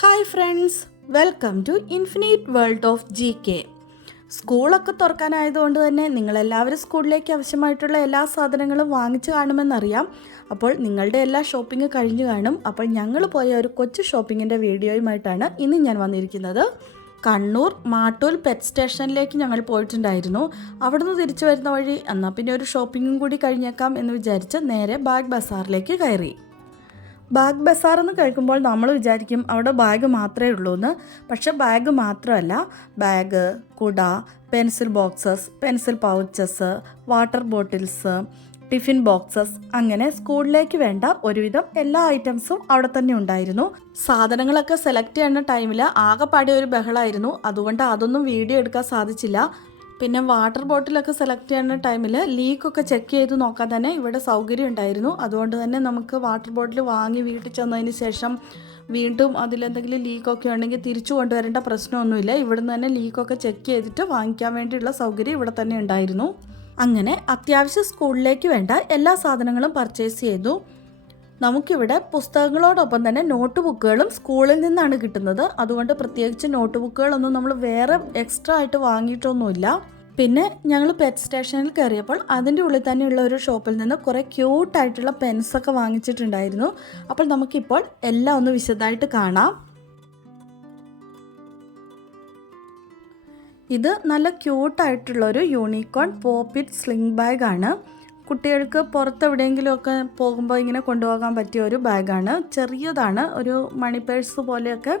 Hi friends, welcome to infinite world of GK. സ്കൂളൊക്കെ തുറക്കാനായതുകൊണ്ട് തന്നെ നിങ്ങളെല്ലാവരും സ്കൂളിലേക്ക് ആവശ്യമായിട്ടുള്ള എല്ലാ സാധനങ്ങളും വാങ്ങിച്ചു കാണുമെന്നറിയാം. അപ്പോൾ നിങ്ങളുടെ എല്ലാ ഷോപ്പിംഗ് കഴിഞ്ഞു കാണും. അപ്പോൾ ഞങ്ങൾ പോയ ഒരു കൊച്ചു ഷോപ്പിങ്ങിൻ്റെ വീഡിയോയുമായിട്ടാണ് ഇന്ന് ഞാൻ വന്നിരിക്കുന്നത്. കണ്ണൂർ മാട്ടൂൽ പെറ്റ് സ്റ്റേഷനിലേക്ക് ഞങ്ങൾ പോയിട്ടുണ്ടായിരുന്നു. അവിടുന്ന് തിരിച്ചു വരുന്ന വഴി എന്നാൽ പിന്നെ ഒരു ഷോപ്പിങ്ങും കൂടി കഴിഞ്ഞേക്കാം എന്ന് വിചാരിച്ച് നേരെ ബാഗ് ബസാറിലേക്ക് കയറി. ബാഗ് ബസാർ എന്ന് കേൾക്കുമ്പോൾ നമ്മൾ വിചാരിക്കും അവിടെ ബാഗ് മാത്രമേ ഉള്ളൂ എന്ന്. പക്ഷേ ബാഗ് മാത്രമല്ല, ബാഗ്, കുട, pencil boxes, pencil pouches, water bottles, tiffin boxes, അങ്ങനെ സ്കൂളിലേക്ക് വേണ്ട ഒരുവിധം എല്ലാ ഐറ്റംസും അവിടെ തന്നെ ഉണ്ടായിരുന്നു. സാധനങ്ങളൊക്കെ സെലക്ട് ചെയ്യുന്ന ടൈമിൽ ആകെപ്പാടെ ഒരു ബഹളമായിരുന്നു. അതുകൊണ്ട് അതൊന്നും വീഡിയോ എടുക്കാൻ സാധിച്ചില്ല. പിന്നെ വാട്ടർ ബോട്ടിലൊക്കെ സെലക്ട് ചെയ്യുന്ന ടൈമിൽ ലീക്കൊക്കെ ചെക്ക് ചെയ്ത് നോക്കാൻ തന്നെ ഇവിടെ സൗകര്യം ഉണ്ടായിരുന്നു. അതുകൊണ്ട് തന്നെ നമുക്ക് വാട്ടർ ബോട്ടിൽ വാങ്ങി വീട്ടിൽ ചെന്നതിന് ശേഷം വീണ്ടും അതിലെന്തെങ്കിലും ലീക്കൊക്കെ ഉണ്ടെങ്കിൽ തിരിച്ചു കൊണ്ടുവരേണ്ട പ്രശ്നമൊന്നുമില്ല. ഇവിടുന്ന് തന്നെ ലീക്കൊക്കെ ചെക്ക് ചെയ്തിട്ട് വാങ്ങിക്കാൻ വേണ്ടിയുള്ള സൗകര്യം ഇവിടെ തന്നെ ഉണ്ടായിരുന്നു. അങ്ങനെ അത്യാവശ്യം സ്കൂളിലേക്ക് വേണ്ട എല്ലാ സാധനങ്ങളും പർച്ചേസ് ചെയ്തു. നമുക്കിവിടെ പുസ്തകങ്ങളോടൊപ്പം തന്നെ നോട്ട് ബുക്കുകളും സ്കൂളിൽ നിന്നാണ് കിട്ടുന്നത്. അതുകൊണ്ട് പ്രത്യേകിച്ച് നോട്ട് ബുക്കുകളൊന്നും നമ്മൾ വേറെ എക്സ്ട്രാ ആയിട്ട് വാങ്ങിയിട്ടൊന്നുമില്ല. പിന്നെ ഞങ്ങൾ പെറ്റ് സ്റ്റേഷനിൽ കയറിയപ്പോൾ അതിൻ്റെ ഉള്ളിൽ തന്നെയുള്ള ഒരു ഷോപ്പിൽ നിന്ന് കുറേ ക്യൂട്ടായിട്ടുള്ള പെൻസൊക്കെ വാങ്ങിച്ചിട്ടുണ്ടായിരുന്നു. അപ്പോൾ നമുക്കിപ്പോൾ എല്ലാം ഒന്ന് വിശദമായിട്ട് കാണാം. ഇത് നല്ല ക്യൂട്ടായിട്ടുള്ളൊരു യൂണിക്കോൺ പോപ്പിറ്റ് സ്ലിംഗ് ബാഗാണ്. കുട്ടികൾക്ക് പുറത്തെവിടെയെങ്കിലുമൊക്കെ പോകുമ്പോൾ ഇങ്ങനെ കൊണ്ടുപോകാൻ പറ്റിയ ഒരു ബാഗാണ്. ചെറിയതാണ്, ഒരു മണി പേഴ്സ് പോലെയൊക്കെ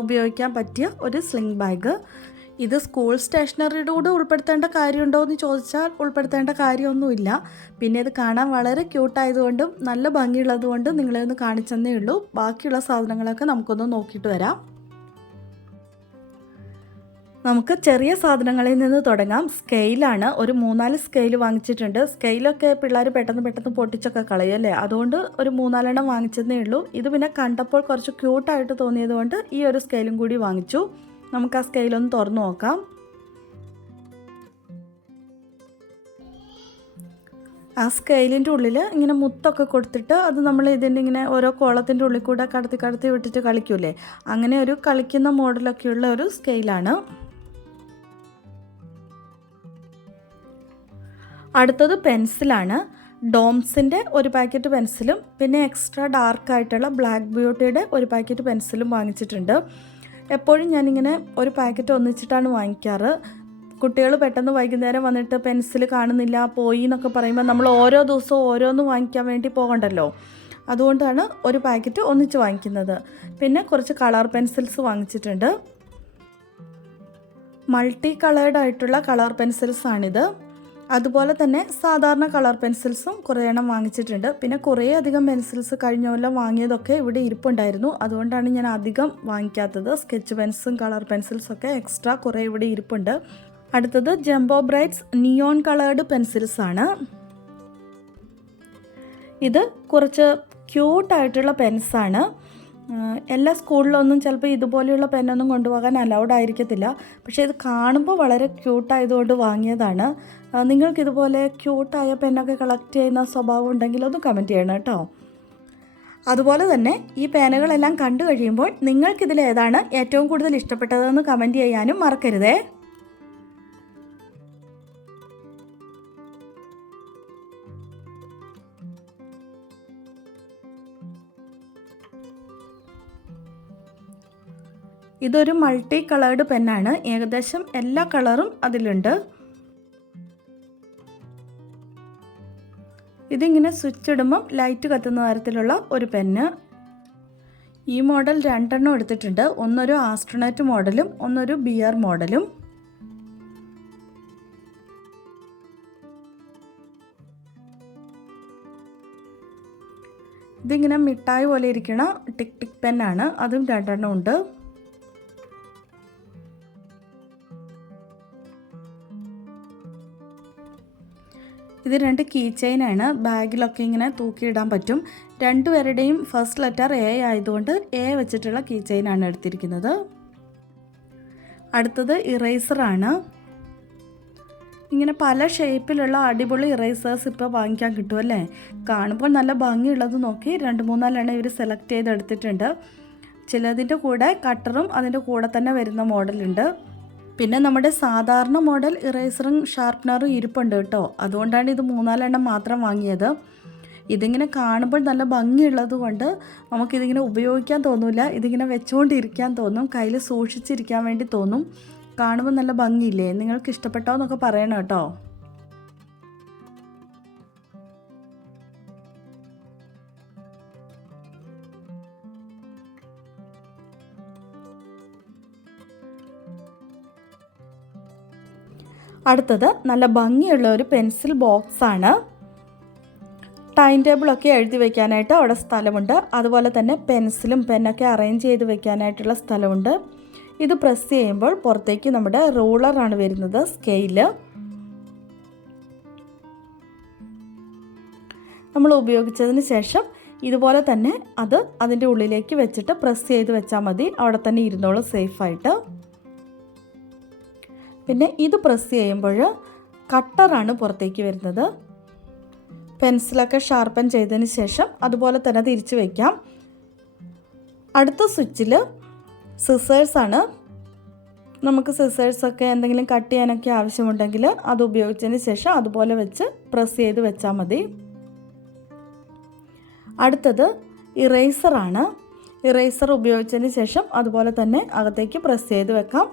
ഉപയോഗിക്കാൻ പറ്റിയ ഒരു സ്ലിംഗ് ബാഗ്. ഇത് സ്കൂൾ സ്റ്റേഷനറിയുടെ കൂടെ ഉൾപ്പെടുത്തേണ്ട കാര്യമുണ്ടോ എന്ന് ചോദിച്ചാൽ ഉൾപ്പെടുത്തേണ്ട കാര്യമൊന്നുമില്ല. പിന്നെ ഇത് കാണാൻ വളരെ ക്യൂട്ടായതുകൊണ്ടും നല്ല ഭംഗിയുള്ളതുകൊണ്ടും നിങ്ങളെ ഒന്ന് കാണിച്ചെന്നേ ഉള്ളൂ. ബാക്കിയുള്ള സാധനങ്ങളൊക്കെ നമുക്കൊന്ന് നോക്കിയിട്ട് വരാം. നമുക്ക് ചെറിയ സാധനങ്ങളിൽ നിന്ന് തുടങ്ങാം. സ്കെയിലാണ്. ഒരു 3-4 സ്കെയിൽ വാങ്ങിച്ചിട്ടുണ്ട്. സ്കെയിലൊക്കെ പിള്ളേർ പെട്ടെന്ന് പൊട്ടിച്ചൊക്കെ കളയും അല്ലേ, അതുകൊണ്ട് ഒരു 3-4 വാങ്ങിച്ചതേ ഉള്ളൂ. ഇത് പിന്നെ കണ്ടപ്പോൾ കുറച്ച് ക്യൂട്ടായിട്ട് തോന്നിയതുകൊണ്ട് ഈ ഒരു സ്കെയിലും കൂടി വാങ്ങിച്ചു. നമുക്ക് ആ സ്കെയിലൊന്ന് തുറന്നു നോക്കാം. ആ സ്കെയിലിൻ്റെ ഉള്ളിൽ ഇങ്ങനെ മുത്തൊക്കെ കൊടുത്തിട്ട് അത് നമ്മൾ ഇതിൻ്റെ ഇങ്ങനെ ഓരോ കോളത്തിൻ്റെ ഉള്ളിൽ കൂടെ കടത്തി വിട്ടിട്ട് കളിക്കൂലേ, അങ്ങനെ ഒരു കളിക്കുന്ന മോഡലൊക്കെയുള്ള ഒരു സ്കെയിലാണ്. അടുത്തത് പെൻസിലാണ്. ഡോംസിൻ്റെ ഒരു പാക്കറ്റ് പെൻസിലും പിന്നെ എക്സ്ട്രാ ഡാർക്കായിട്ടുള്ള ബ്ലാക്ക് ബ്യൂട്ടിയുടെ ഒരു പാക്കറ്റ് പെൻസിലും വാങ്ങിച്ചിട്ടുണ്ട്. എപ്പോഴും ഞാനിങ്ങനെ ഒരു പാക്കറ്റ് ഒന്നിച്ചിട്ടാണ് വാങ്ങിക്കാറ്. കുട്ടികൾ പെട്ടെന്ന് വൈകുന്നേരം വന്നിട്ട് പെൻസിൽ കാണുന്നില്ല പോയി എന്നൊക്കെ പറയുമ്പോൾ നമ്മൾ ഓരോ ദിവസവും ഓരോന്ന് വാങ്ങിക്കാൻ വേണ്ടി പോകണ്ടല്ലോ. അതുകൊണ്ടാണ് ഒരു പാക്കറ്റ് ഒന്നിച്ച് വാങ്ങിക്കുന്നത്. പിന്നെ കുറച്ച് കളർ പെൻസിൽസ് വാങ്ങിച്ചിട്ടുണ്ട്. മൾട്ടി കളേർഡ് ആയിട്ടുള്ള കളർ പെൻസിൽസാണിത്. അതുപോലെ തന്നെ സാധാരണ കളർ പെൻസിൽസും കുറേ എണ്ണം വാങ്ങിച്ചിട്ടുണ്ട്. പിന്നെ കുറേ അധികം പെൻസിൽസ് കഴിഞ്ഞ കൊല്ലം വാങ്ങിയതൊക്കെ ഇവിടെ ഇരിപ്പുണ്ടായിരുന്നു. അതുകൊണ്ടാണ് ഞാൻ അധികം വാങ്ങിക്കാത്തത്. സ്കെച്ച് പെൻസും കളർ പെൻസിൽസൊക്കെ എക്സ്ട്രാ കുറേ ഇവിടെ ഇരിപ്പുണ്ട്. അടുത്തത് ജംബോ ബ്രൈറ്റ്സ് നിയോൺ കളേർഡ് പെൻസിൽസാണ്. ഇത് കുറച്ച് ക്യൂട്ടായിട്ടുള്ള പെൻസാണ്. എല്ലാ സ്കൂളിലൊന്നും ചിലപ്പോൾ ഇതുപോലെയുള്ള പെന്നൊന്നും കൊണ്ടുപോകാൻ അലൗഡ് ആയിരിക്കത്തില്ല. പക്ഷേ ഇത് കാണുമ്പോൾ വളരെ ക്യൂട്ടായതുകൊണ്ട് വാങ്ങിയതാണ്. നിങ്ങൾക്കിതുപോലെ ക്യൂട്ടായ പെന്നൊക്കെ കളക്ട് ചെയ്യുന്ന സ്വഭാവം ഉണ്ടെങ്കിൽ ഒന്ന് കമൻറ്റ് ചെയ്യണം കേട്ടോ. അതുപോലെ തന്നെ ഈ പേനകളെല്ലാം കണ്ടു കഴിയുമ്പോൾ നിങ്ങൾക്കിതിൽ ഏതാണ് ഏറ്റവും കൂടുതൽ ഇഷ്ടപ്പെട്ടതെന്ന് കമൻറ്റ് ചെയ്യാനും മറക്കരുതേ. ഇതൊരു മൾട്ടി കളേർഡ് പെന്നാണ്. ഏകദേശം എല്ലാ കളറും അതിലുണ്ട്. ഇതിങ്ങനെ സ്വിച്ച് ഇടുമ്പം ലൈറ്റ് കത്തുന്ന തരത്തിലുള്ള ഒരു പെന്ന്. ഈ മോഡൽ 2 എണ്ണം എടുത്തിട്ടുണ്ട്. ഒന്നൊരു ആസ്ട്രോനറ്റ് മോഡലും ഒന്നൊരു ബിയർ മോഡലും. ഇതിങ്ങനെ മിഠായി പോലെ ഇരിക്കണ ടിക് ടിക് പെന്നാണ്. അതും 2 എണ്ണം ഉണ്ട്. ഇത് 2 കീ ചെയിനാണ്. ബാഗിലൊക്കെ ഇങ്ങനെ തൂക്കിയിടാൻ പറ്റും. രണ്ടുപേരുടെയും ഫസ്റ്റ് ലെറ്റർ A ആയതുകൊണ്ട് A വെച്ചിട്ടുള്ള കീ ചെയിനാണ് എടുത്തിരിക്കുന്നത്. അടുത്തത് ഇറേസറാണ്. ഇങ്ങനെ പല ഷേപ്പിലുള്ള അടിപൊളി ഇറേസേഴ്സ് ഇപ്പോൾ വാങ്ങിക്കാൻ കിട്ടുമല്ലേ. കാണുമ്പോൾ നല്ല ഭംഗിയുള്ളത് നോക്കി 2-3 എണ്ണം ഇവർ സെലക്ട് ചെയ്തെടുത്തിട്ടുണ്ട്. ചിലതിൻ്റെ കൂടെ കട്ടറും അതിൻ്റെ കൂടെ തന്നെ വരുന്ന മോഡലുണ്ട്. പിന്നെ നമ്മുടെ സാധാരണ മോഡൽ ഇറേസറും ഷാർപ്പനറും ഇരിപ്പുണ്ട് കേട്ടോ. അതുകൊണ്ടാണ് ഇത് 3-4 എണ്ണം മാത്രം വാങ്ങിയത്. ഇതിങ്ങനെ കാണുമ്പോൾ നല്ല ഭംഗിയുള്ളത് കൊണ്ട് നമുക്കിതിങ്ങനെ ഉപയോഗിക്കാൻ തോന്നില്ല. ഇതിങ്ങനെ വെച്ചുകൊണ്ടിരിക്കാൻ തോന്നും, കയ്യിൽ സൂക്ഷിച്ചിരിക്കാൻ വേണ്ടി തോന്നും. കാണുമ്പോൾ നല്ല ഭംഗിയില്ലേ? നിങ്ങൾക്ക് ഇഷ്ടപ്പെട്ടോ എന്നൊക്കെ പറയണം കേട്ടോ. അടുത്തത് നല്ല ഭംഗിയുള്ള ഒരു പെൻസിൽ ബോക്സാണ്. ടൈം ടേബിളൊക്കെ എഴുതി വയ്ക്കാനായിട്ട് അവിടെ സ്ഥലമുണ്ട്. അതുപോലെ തന്നെ പെൻസിലും പെന്നൊക്കെ അറേഞ്ച് ചെയ്ത് വെക്കാനായിട്ടുള്ള സ്ഥലമുണ്ട്. ഇത് പ്രസ് ചെയ്യുമ്പോൾ പുറത്തേക്ക് നമ്മുടെ റൂളറാണ് വരുന്നത്, സ്കെയില്. നമ്മൾ ഉപയോഗിച്ചതിന് ശേഷം ഇതുപോലെ തന്നെ അത് അതിൻ്റെ ഉള്ളിലേക്ക് വെച്ചിട്ട് പ്രസ് ചെയ്ത് വെച്ചാൽ മതി. അവിടെ തന്നെ ഇരുന്നോളും സേഫായിട്ട്. പിന്നെ ഇത് പ്രസ് ചെയ്യുമ്പോൾ കട്ടറാണ് പുറത്തേക്ക് വരുന്നത്. പെൻസിലൊക്കെ ഷാർപ്പൻ ചെയ്തതിന് ശേഷം അതുപോലെ തന്നെ തിരിച്ച് വയ്ക്കാം. അടുത്ത സ്വിച്ചിൽ സിസേഴ്സാണ്. നമുക്ക് സിസേഴ്സൊക്കെ എന്തെങ്കിലും കട്ട് ചെയ്യാനൊക്കെ ആവശ്യമുണ്ടെങ്കിൽ അത് ഉപയോഗിച്ചതിന് ശേഷം അതുപോലെ വെച്ച് പ്രസ് ചെയ്ത് വെച്ചാൽ മതി. അടുത്തത് ഇറേസറാണ്. ഇറേസർ ഉപയോഗിച്ചതിന് ശേഷം അതുപോലെ തന്നെ അകത്തേക്ക് പ്രസ് ചെയ്ത് വെക്കാം.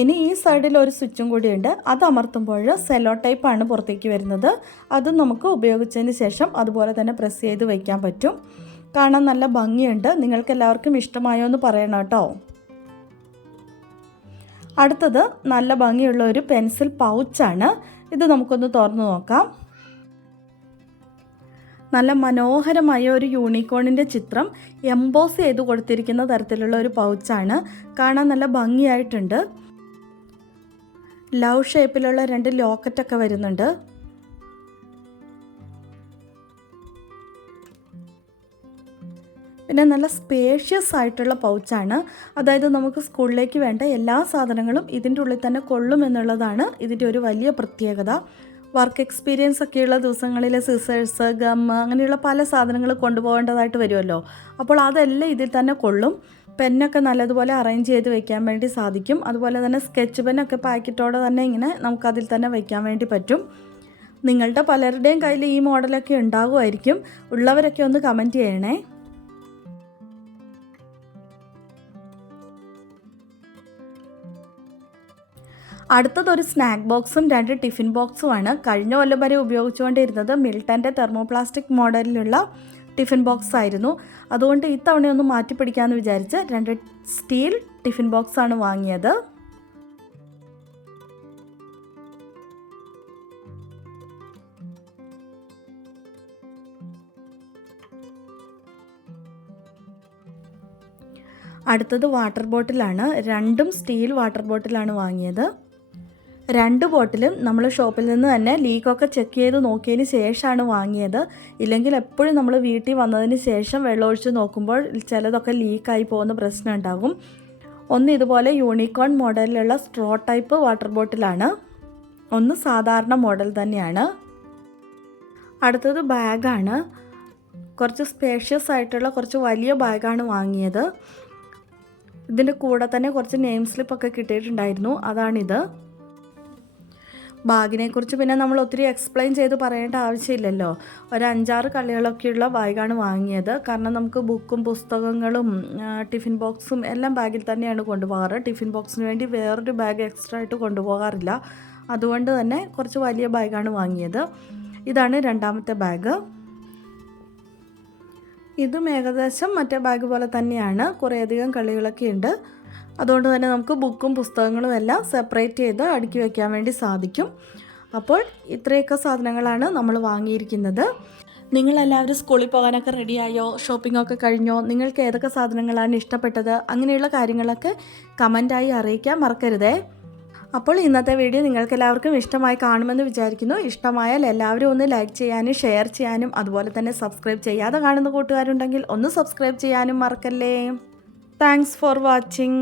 ഇനി ഈ സൈഡിൽ ഒരു സ്വിച്ചും കൂടിയുണ്ട്. അത് അമർത്തുമ്പോൾ സെല്ലോ ടൈപ്പാണ് പുറത്തേക്ക് വരുന്നത്. അതും നമുക്ക് ഉപയോഗിച്ചതിന് ശേഷം അതുപോലെ തന്നെ പ്രസ് ചെയ്ത് വയ്ക്കാൻ പറ്റും. കാണാൻ നല്ല ഭംഗിയുണ്ട്. നിങ്ങൾക്ക് എല്ലാവർക്കും ഇഷ്ടമായോ എന്ന് പറയണം കേട്ടോ. അടുത്തത് നല്ല ഭംഗിയുള്ള ഒരു പെൻസിൽ പൗച്ചാണ്. ഇത് നമുക്കൊന്ന് തുറന്നു നോക്കാം. നല്ല മനോഹരമായ ഒരു യൂണിക്കോണിൻ്റെ ചിത്രം എംബോസ് ചെയ്ത് കൊടുത്തിരിക്കുന്ന തരത്തിലുള്ള ഒരു പൗച്ചാണ്. കാണാൻ നല്ല ഭംഗിയായിട്ടുണ്ട്. ലവ് ഷേപ്പിലുള്ള 2 ലോക്കറ്റൊക്കെ വരുന്നുണ്ട്. പിന്നെ നല്ല സ്പേഷ്യസ് ആയിട്ടുള്ള പൗച്ചാണ്. അതായത് നമുക്ക് സ്കൂളിലേക്ക് വേണ്ട എല്ലാ സാധനങ്ങളും ഇതിൻ്റെ ഉള്ളിൽ തന്നെ കൊള്ളും എന്നുള്ളതാണ് ഇതിൻ്റെ ഒരു വലിയ പ്രത്യേകത. വർക്ക് എക്സ്പീരിയൻസ് ഒക്കെയുള്ള ദിവസങ്ങളിൽ സിസേഴ്സ്, ഗം അങ്ങനെയുള്ള പല സാധനങ്ങൾ കൊണ്ടുപോകേണ്ടതായിട്ട് വരുമല്ലോ. അപ്പോൾ അതെല്ലാം ഇതിൽ തന്നെ കൊള്ളും. പെന്നൊക്കെ നല്ലതുപോലെ അറേഞ്ച് ചെയ്ത് വെക്കാൻ വേണ്ടി സാധിക്കും. അതുപോലെ തന്നെ സ്കെച്ച് പെന്നൊക്കെ പാക്കറ്റോടെ തന്നെ ഇങ്ങനെ നമുക്കതിൽ തന്നെ വയ്ക്കാൻ വേണ്ടി പറ്റും. നിങ്ങളുടെ പലരുടെയും കയ്യിൽ ഈ മോഡലൊക്കെ ഉണ്ടാകുമായിരിക്കും. ഉള്ളവരൊക്കെ ഒന്ന് കമൻറ്റ് ചെയ്യണേ. അടുത്തതൊരു സ്നാക്ക് ബോക്സും 2 ടിഫിൻ ബോക്സുമാണ്. കഴിഞ്ഞ കൊല്ലം വരെ ഉപയോഗിച്ചുകൊണ്ടിരുന്നത് മിൽട്ടൻ്റെ തെർമോപ്ലാസ്റ്റിക് മോഡലിലുള്ള ടിഫിൻ ബോക്സ് ആയിരുന്നു. അതുകൊണ്ട് ഇത്തവണയൊന്ന് മാറ്റി പിടിക്കാമെന്ന് വിചാരിച്ച് 2 സ്റ്റീൽ ടിഫിൻ ബോക്സാണ് വാങ്ങിയത്. അടുത്തത് വാട്ടർ ബോട്ടിലാണ്. 2ഉം സ്റ്റീൽ വാട്ടർ ബോട്ടിലാണ് വാങ്ങിയത്. 2 ബോട്ടിലും നമ്മൾ ഷോപ്പിൽ നിന്ന് തന്നെ ലീക്കൊക്കെ ചെക്ക് ചെയ്ത് നോക്കിയതിന് ശേഷമാണ് വാങ്ങിയത്. ഇല്ലെങ്കിൽ എപ്പോഴും നമ്മൾ വീട്ടിൽ വന്നതിന് ശേഷം വെള്ളമൊഴിച്ച് നോക്കുമ്പോൾ ചിലതൊക്കെ ലീക്കായി പോകുന്ന പ്രശ്നം ഉണ്ടാകും. ഒന്ന് ഇതുപോലെ യൂണിക്കോൺ മോഡലിലുള്ള സ്ട്രോ ടൈപ്പ് വാട്ടർ ബോട്ടിലാണ്. ഒന്ന് സാധാരണ മോഡൽ തന്നെയാണ്. അടുത്തത് ബാഗാണ്. കുറച്ച് സ്പേഷ്യസ് ആയിട്ടുള്ള കുറച്ച് വലിയ ബാഗാണ് വാങ്ങിയത്. ഇതിൻ്റെ കൂടെ തന്നെ കുറച്ച് നെയിം സ്ലിപ്പൊക്കെ കിട്ടിയിട്ടുണ്ടായിരുന്നു. അതാണിത്. ബാഗിനെക്കുറിച്ച് പിന്നെ നമ്മൾ ഒത്തിരി എക്സ്പ്ലെയിൻ ചെയ്ത് പറയേണ്ട ആവശ്യമില്ലല്ലോ. ഒരു 5-6 കളികളൊക്കെയുള്ള ബാഗാണ് വാങ്ങിയത്. കാരണം നമുക്ക് ബുക്കും പുസ്തകങ്ങളും ടിഫിൻ ബോക്സും എല്ലാം ബാഗിൽ തന്നെയാണ് കൊണ്ടുപോകാറ്. ടിഫിൻ ബോക്സിന് വേണ്ടി വേറൊരു ബാഗ് എക്സ്ട്രാ ആയിട്ട് കൊണ്ടുപോകാറില്ല. അതുകൊണ്ട് തന്നെ കുറച്ച് വലിയ ബാഗാണ് വാങ്ങിയത്. ഇതാണ് 2ാമത്തെ ബാഗ്. ഇതും ഏകദേശം മറ്റേ ബാഗ് പോലെ തന്നെയാണ്. കുറേയധികം കളികളൊക്കെ ഉണ്ട്. അതുകൊണ്ട് തന്നെ നമുക്ക് ബുക്കും പുസ്തകങ്ങളും എല്ലാം സെപ്പറേറ്റ് ചെയ്ത് അടുക്കി വയ്ക്കാൻ വേണ്ടി സാധിക്കും. അപ്പോൾ ഇത്രയൊക്കെ സാധനങ്ങളാണ് നമ്മൾ വാങ്ങിയിരിക്കുന്നത്. നിങ്ങളെല്ലാവരും സ്കൂളിൽ പോകാനൊക്കെ റെഡിയായോ? ഷോപ്പിംഗൊക്കെ കഴിഞ്ഞോ? നിങ്ങൾക്ക് ഏതൊക്കെ സാധനങ്ങളാണ് ഇഷ്ടപ്പെട്ടത്? അങ്ങനെയുള്ള കാര്യങ്ങളൊക്കെ കമൻറ്റായി അറിയിക്കാൻ മറക്കരുതേ. അപ്പോൾ ഇന്നത്തെ വീഡിയോ നിങ്ങൾക്ക് എല്ലാവർക്കും ഇഷ്ടമായി കാണുമെന്ന് വിചാരിക്കുന്നു. ഇഷ്ടമായാൽ എല്ലാവരും ഒന്ന് ലൈക്ക് ചെയ്യാനും ഷെയർ ചെയ്യാനും അതുപോലെ തന്നെ സബ്സ്ക്രൈബ് ചെയ്യാതെ കാണുന്ന കൂട്ടുകാരുണ്ടെങ്കിൽ ഒന്ന് സബ്സ്ക്രൈബ് ചെയ്യാനും മറക്കല്ലേ. Thanks for watching.